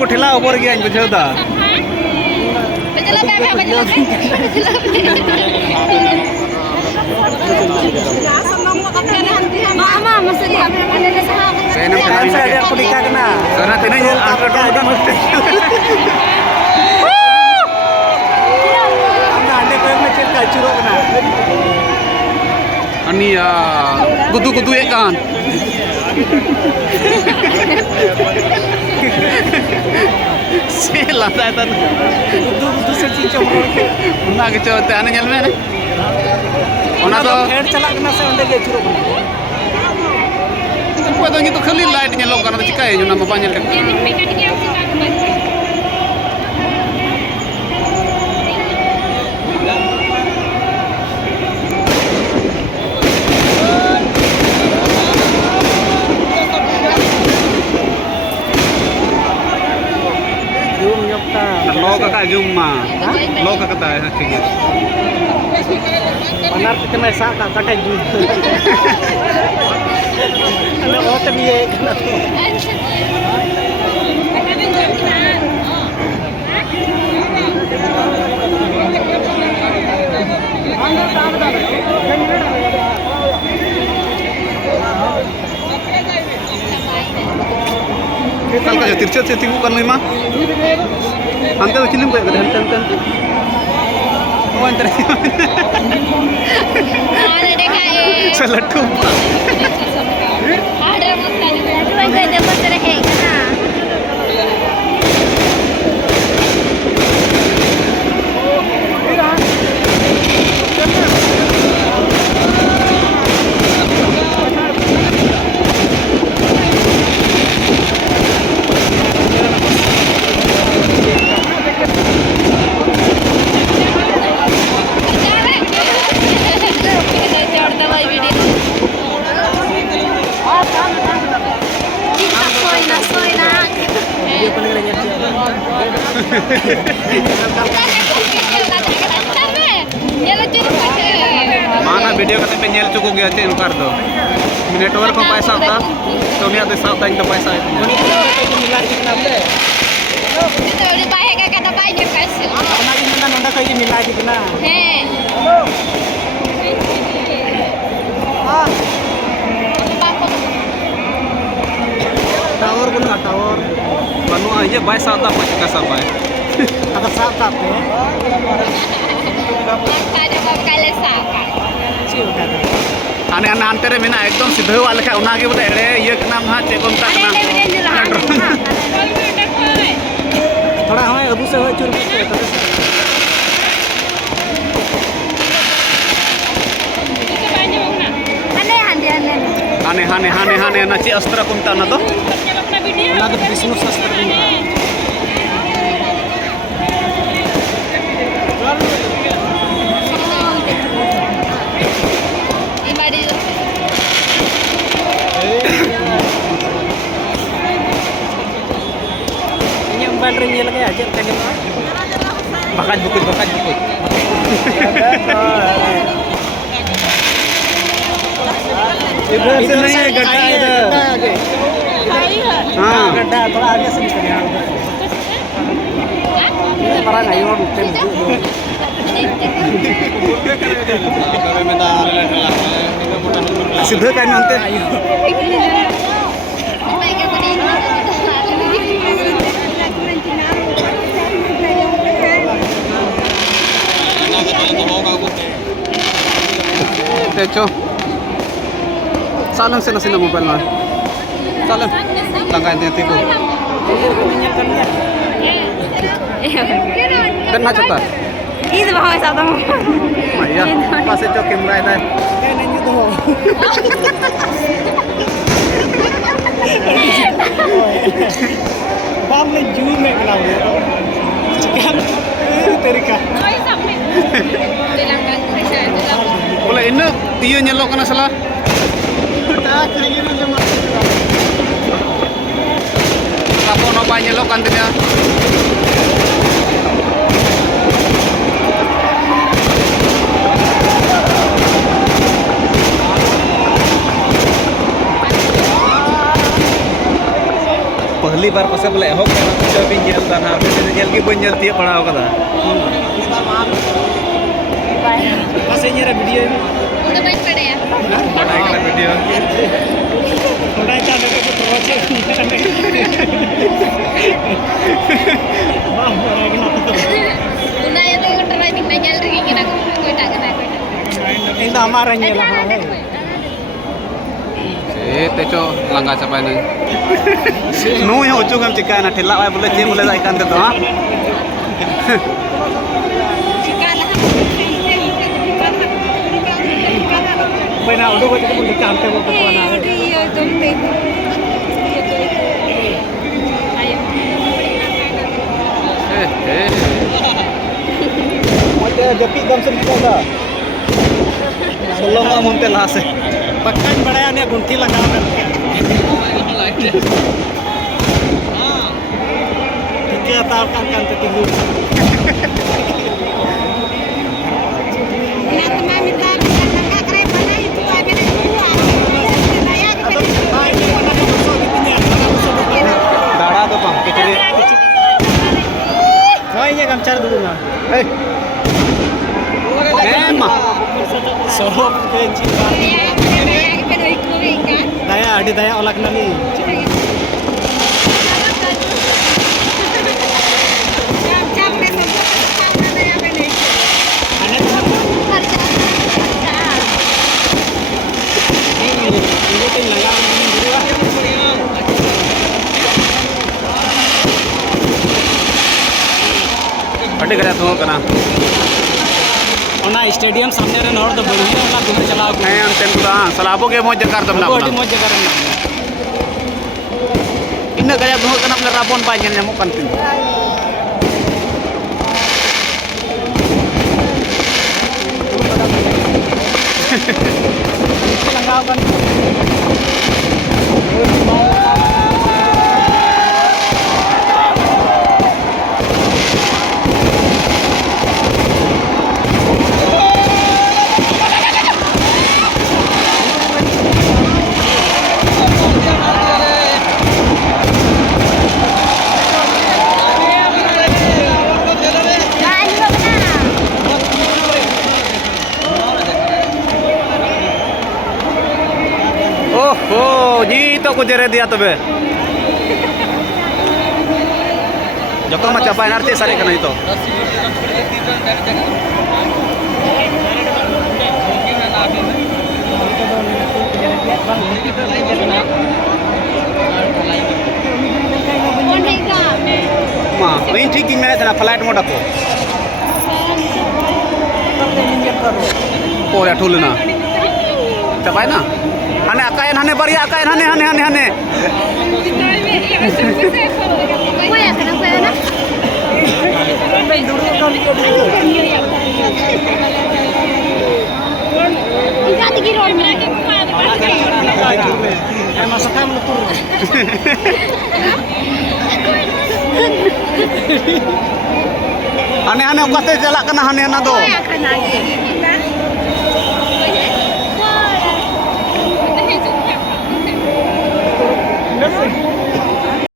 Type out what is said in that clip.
को ठेला ऊपर गया बुझे दा गुदू गुदू एक कान से लाता है तन गुदू गुदू से चीज उना के चोते आने जल में उना तो हेड चला कना से ओंडे के चुरो को तो ये तो खाली लाइट ने लोग करना तो चिका है जो ना पांजल के लोग का जुम्मा लोग का है ठीक है पनार के मैं सा का कटे जू अरे बहुत भी है कल का तिरछे से तिगु कर लेमा अंते तो चिलिम पे अंते ओ अंते अरे देखा ये लट्टू आडर मत कर दे मत रहेगा ना माना वीडियो करते पे नेल चुको गया चे इनकार दो नेटवर्क को पैसा होता तो नहीं आते साथ इनका पैसा है मिला कितना बे तो उड़ी पाए का कदा पाए के पैसे अपना की नंदा नंदा कहीं मिला कितना है हां टावर बना टावर बनो ये पैसा होता कुछ का सब है अगर साफ का पे आने आने अंते रे मेना एकदम सीधे वाले का उना के बोले रे ये नाम हां चे कोन तक ना थोड़ा हमें अबू से हो चुर हाने ना चे अस्त्र कोनता ना तो विष्णु शस्त्र मोबाइल रे ये लगे आजे तक बकाज बुकुज इधर से नहीं है गड्ढा इधर हां गड्ढा थोड़ा आगे से निकल यहां परा नहीं और उठते सीधे का नंते Techo salam sila sila mobile na salam tangkay din tiko dan na chota इस भाव से आता हूँ मैया पासे जो कैमरा है क्या नहीं तो बाप ने जू में बना दिया तरीका बोले इन ये nyelok kana salah kapo no pa nyelok kantinya पहली बार पासे बोले एहब जो भी जेल था ना जेल की बन जेल तीय पड़ा होगा बस ये रे वीडियो उधर बैठ पड़े हैं बनाई कर वीडियो थोड़ा सा लोग को पहुंचे वाह बड़ा तो उन्हें ये तो ड्राइविंग में चल रही है ना कोई टाका ना कोई इन हमारा ये रहा है ते चो langga capai nih nu yang ujung am cika na thila ai boleh je boleh ikan te to ha bena udah buat kita boleh kantor buat kawan ada iya jomte mata jepit dam semua dah Solo nggak muntel hasil. Pakan bada ne gunti lagaw कर ठीक है ताव kan te tinggu na tama minta nggak keren mana itu ada dua saya Dara tuh bang, kecil. kayaknya gamcar dulu nah Emang. sohop ke cinta daya adi daya olak nali Adi kaya tuh kena. ona stadium samne ren hor do बढ़िया ona घूमे चलाओ Anten kuda salabo ke mau jakar tuh बहुत nak. मौज जगह ren Ini kaya tuh kena bener rapon panjang nyamuk kantin. लगाव kan Oh, ji to ko jere dia tobe. Joto mah capai arti sari kana itu. Ma, ini ठीक में था flight mode को. Oh, ya ठुल ना. Capai na. Hane akain hane baria akain hane. Kue ya kenapa ya nak? Enggak tinggi roll mereka masakkan lutur hane ukate jalak kana hane na do. Kue akan lagi.